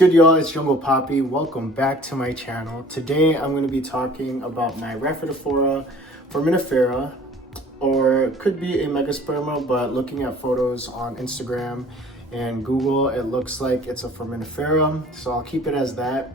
good, y'all? It's Jungle Poppy. Welcome back to my channel. Today I'm going to be talking about my Rhaphidophora foraminifera, or it could be a megasperma, but looking at photos on Instagram and Google, it looks like it's a foraminifera, so I'll keep it as that.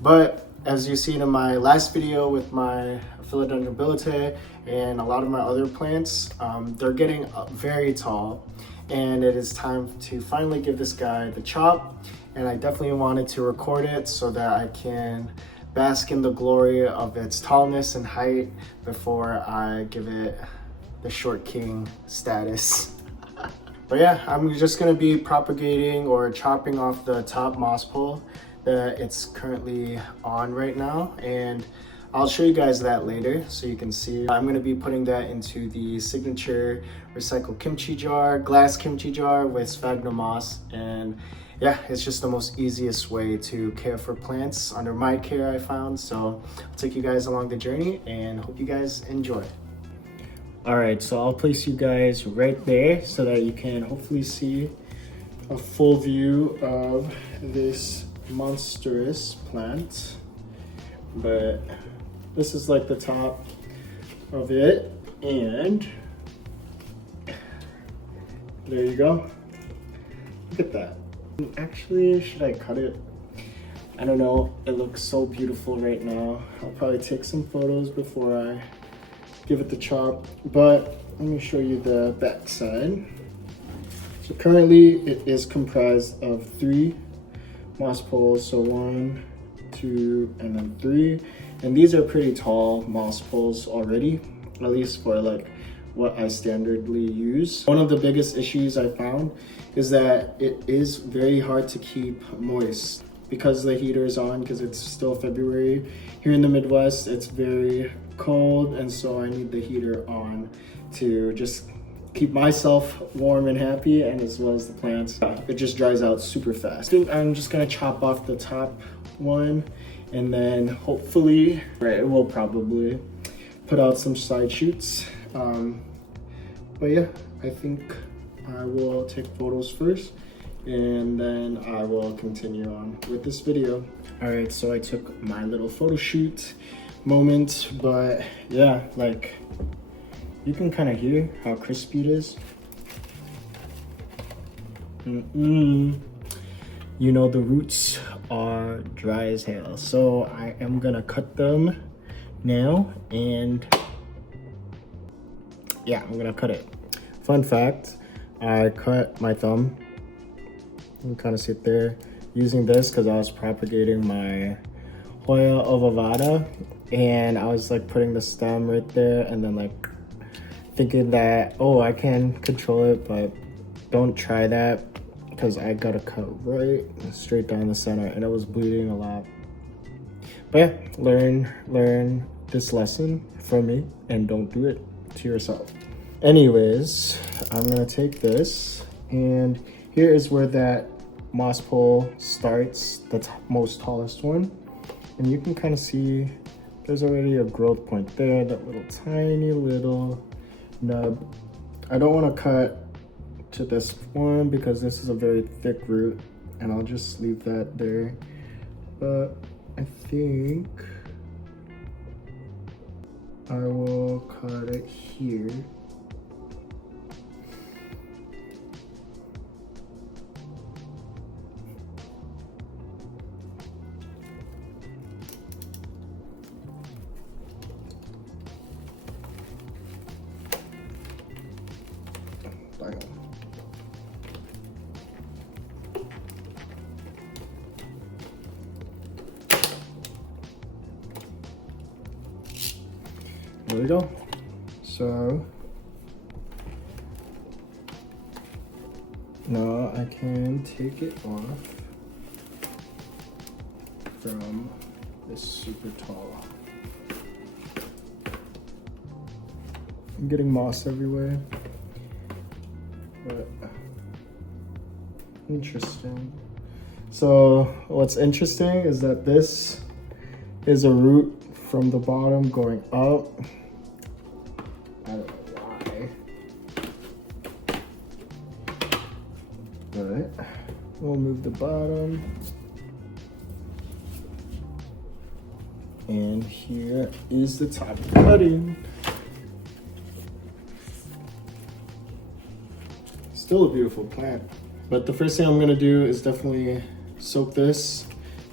But as you've seen in my last video with my Philodendron bilitae and a lot of my other plants, they're getting very tall, and it is time to finally give this guy the chop. And I definitely wanted to record it so that I can bask in the glory of its tallness and height before I give it the short king status. But yeah, I'm just gonna be propagating or chopping off the top moss pole that it's currently on right now, and I'll show you guys that later so you can see. I'm gonna be putting that into the signature recycled kimchi jar, glass kimchi jar with sphagnum moss, and yeah, it's just the most easiest way to care for plants under my care, I found. So I'll take you guys along the journey and hope you guys enjoy. All right, so I'll place you guys right there so that you can hopefully see a full view of this monstrous plant. But this is like the top of it, and there you go. Look at that. Actually, should I cut it? I don't know. It looks so beautiful right now. I'll probably take some photos before I give it the chop, but let me show you the back side. So currently it is comprised of 3 moss poles. So 1, 2, and then 3. And these are pretty tall moss poles already, at least for like what I standardly use. One of the biggest issues I found is that it is very hard to keep moist because the heater is on, because it's still February. Here in the Midwest, it's very cold, and so I need the heater on to just keep myself warm and happy, and as well as the plants. It just dries out super fast. I think I'm just gonna chop off the top one, and then hopefully, it will probably put out some side shoots. But yeah, I think I will take photos first, and then I will continue on with this video. All right, so I took my little photo shoot moment, but yeah, like you can kind of hear how crispy it is. You know, the roots are dry as hell, so I am gonna cut them now, and yeah, I'm gonna cut it. Fun fact, I cut my thumb. You can kind of see it there, using this because I was propagating my Hoya ovavata, and I was like putting the stem right there, and then like thinking that, oh, I can control it, but don't try that, because I got a cut right straight down the center, and it was bleeding a lot. But yeah, learn this lesson from me, and don't do it to yourself. Anyways, I'm gonna take this, and here is where that moss pole starts, the most tallest one, and you can kind of see there's already a growth point there, that little tiny little nub. I don't want to cut to this one because this is a very thick root, and I'll just leave that there. But I think I will cut it here. There we go. So now I can take it off from this super tall. I'm getting moss everywhere, but interesting. So what's interesting is that this is a root from the bottom going up. I don't know why, but we'll move the bottom. And here is the top cutting. Still a beautiful plant. But the first thing I'm gonna do is definitely soak this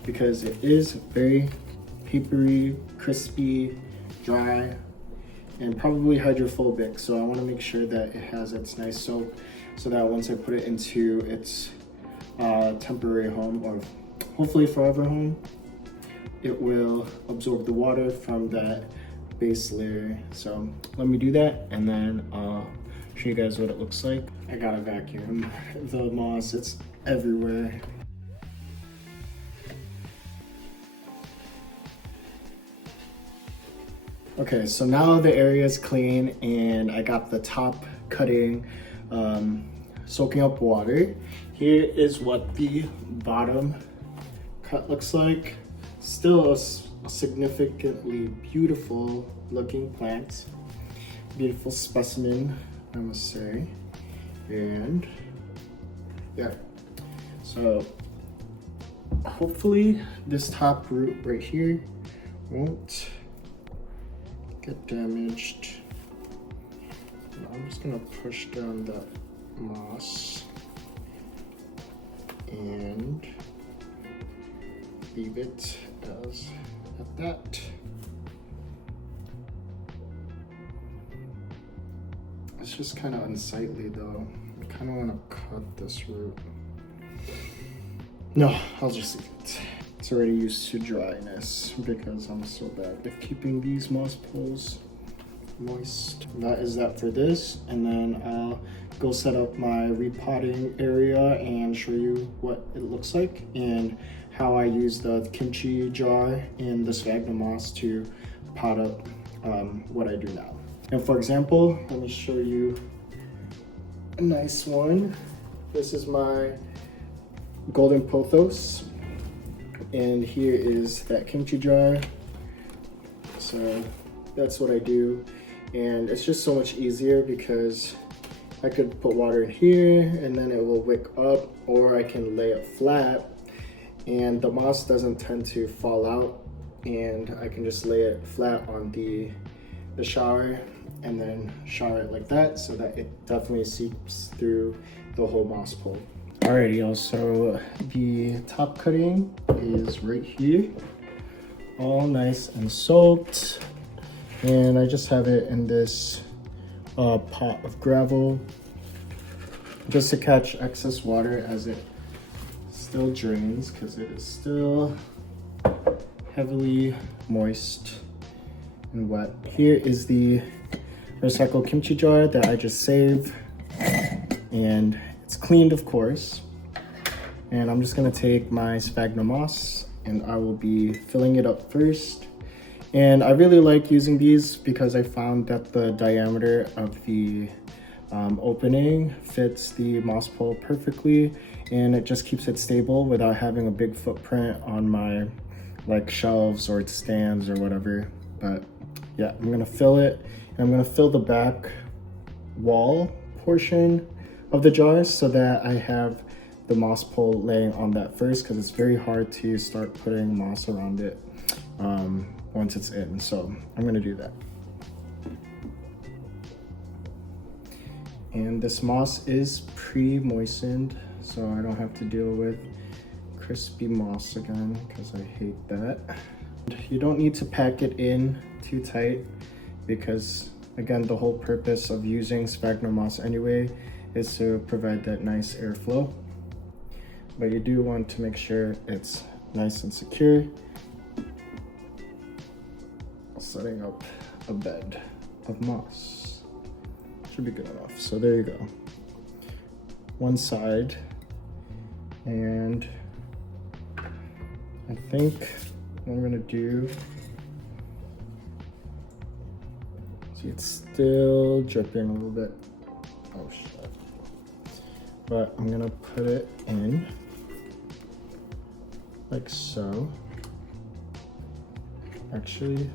because it is very papery, crispy, dry, and probably hydrophobic. So I wanna make sure that it has its nice soak so that once I put it into its temporary home, or hopefully forever home, it will absorb the water from that base layer. So let me do that and then I'll show you guys what it looks like. I gotta vacuum the moss, it's everywhere. Okay, so now the area is clean and I got the top cutting soaking up water. Here is what the bottom cut looks like. Still a significantly beautiful looking plant. Beautiful specimen, I must say. And yeah, so hopefully this top root right here won't get damaged. I'm just gonna push down that moss and leave it as at that. It's just kind of unsightly though. I kind of want to cut this root. No, I'll just leave it. It's already used to dryness because I'm so bad at keeping these moss poles moist. That is that for this, and then I'll go set up my repotting area and show you what it looks like and how I use the kimchi jar and the sphagnum moss to pot up what I do now. And for example, let me show you a nice one. This is my golden pothos, and here is that kimchi jar. So that's what I do, and it's just so much easier because I could put water in here and then it will wick up, or I can lay it flat and the moss doesn't tend to fall out, and I can just lay it flat on the shower and then shower it like that so that it definitely seeps through the whole moss pole. Alrighty y'all, so the top cutting is right here, all nice and soaked, and I just have it in this pot of gravel just to catch excess water as it still drains, because it is still heavily moist and wet. Here is the recycled kimchi jar that I just saved, and it's cleaned of course. And I'm just gonna take my sphagnum moss and I will be filling it up first. And I really like using these because I found that the diameter of the opening fits the moss pole perfectly, and it just keeps it stable without having a big footprint on my like shelves or stands or whatever. But yeah, I'm gonna fill it, and I'm gonna fill the back wall portion of the jar so that I have the moss pole laying on that first, because it's very hard to start putting moss around it once it's in. So I'm gonna do that. And this moss is pre-moistened, so I don't have to deal with crispy moss again, because I hate that. You don't need to pack it in too tight, because again, the whole purpose of using sphagnum moss anyway is to provide that nice airflow. But you do want to make sure it's nice and secure. Setting up a bed of moss should be good enough. So there you go, one side. And I think what I'm gonna do, see, it's still dripping a little bit. Oh shit. But I'm gonna put it in like so. Actually,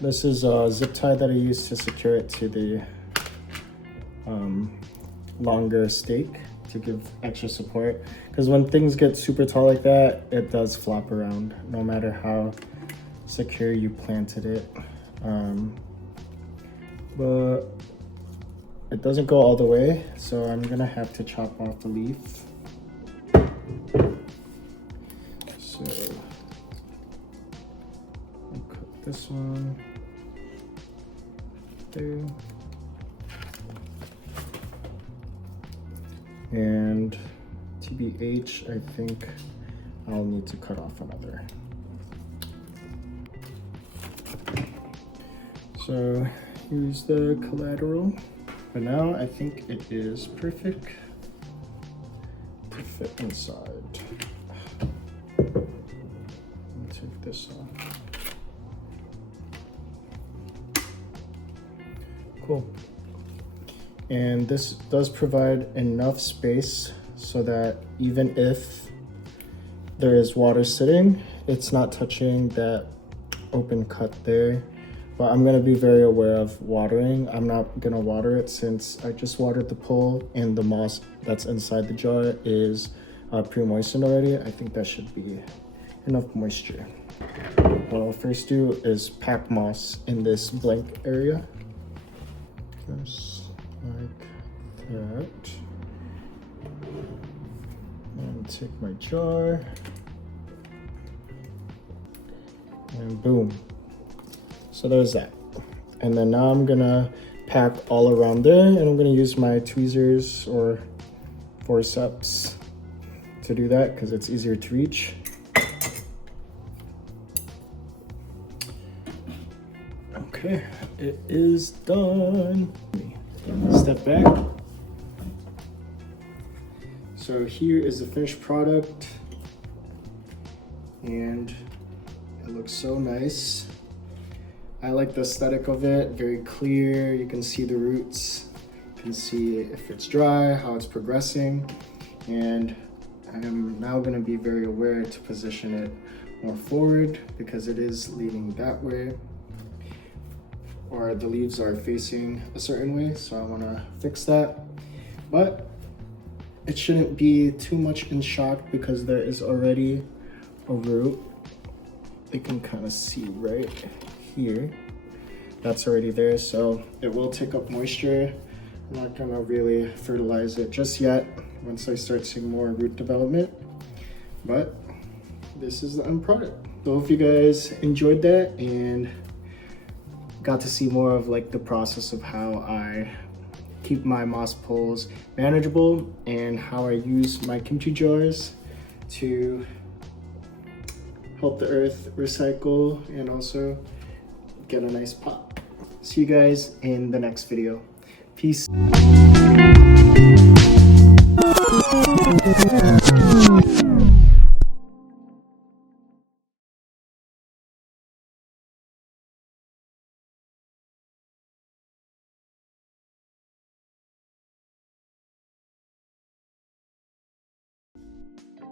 this is a zip tie that I use to secure it to the longer stake to give extra support, because when things get super tall like that, it does flop around no matter how secure you planted it. But it doesn't go all the way, so I'm gonna have to chop off the leaf. So I'll cut this one there. And TBH, I think I'll need to cut off another. So here's the collateral. For now, I think it is perfect to fit inside. Let me take this off. Cool. And this does provide enough space so that even if there is water sitting, it's not touching that open cut there. But I'm gonna be very aware of watering. I'm not gonna water it since I just watered the pole and the moss that's inside the jar is pre-moistened already. I think that should be enough moisture. What I'll first do is pack moss in this blank area. Just like that. And take my jar. And boom. So there's that. And then now I'm gonna pack all around there, and I'm gonna use my tweezers or forceps to do that because it's easier to reach. Okay, it is done. Step back. So here is the finished product, and it looks so nice. I like the aesthetic of it, very clear. You can see the roots, you can see if it's dry, how it's progressing, and I'm now gonna be very aware to position it more forward because it is leaning that way, or the leaves are facing a certain way, so I wanna fix that. But it shouldn't be too much in shock because there is already a root. You can kind of see right here. That's already there, so it will take up moisture. I'm not gonna really fertilize it just yet once I start seeing more root development. But this is the end product. So hope you guys enjoyed that and got to see more of like the process of how I keep my moss poles manageable and how I use my kimchi jars to help the earth recycle and also get a nice pot. See you guys in the next video. Peace.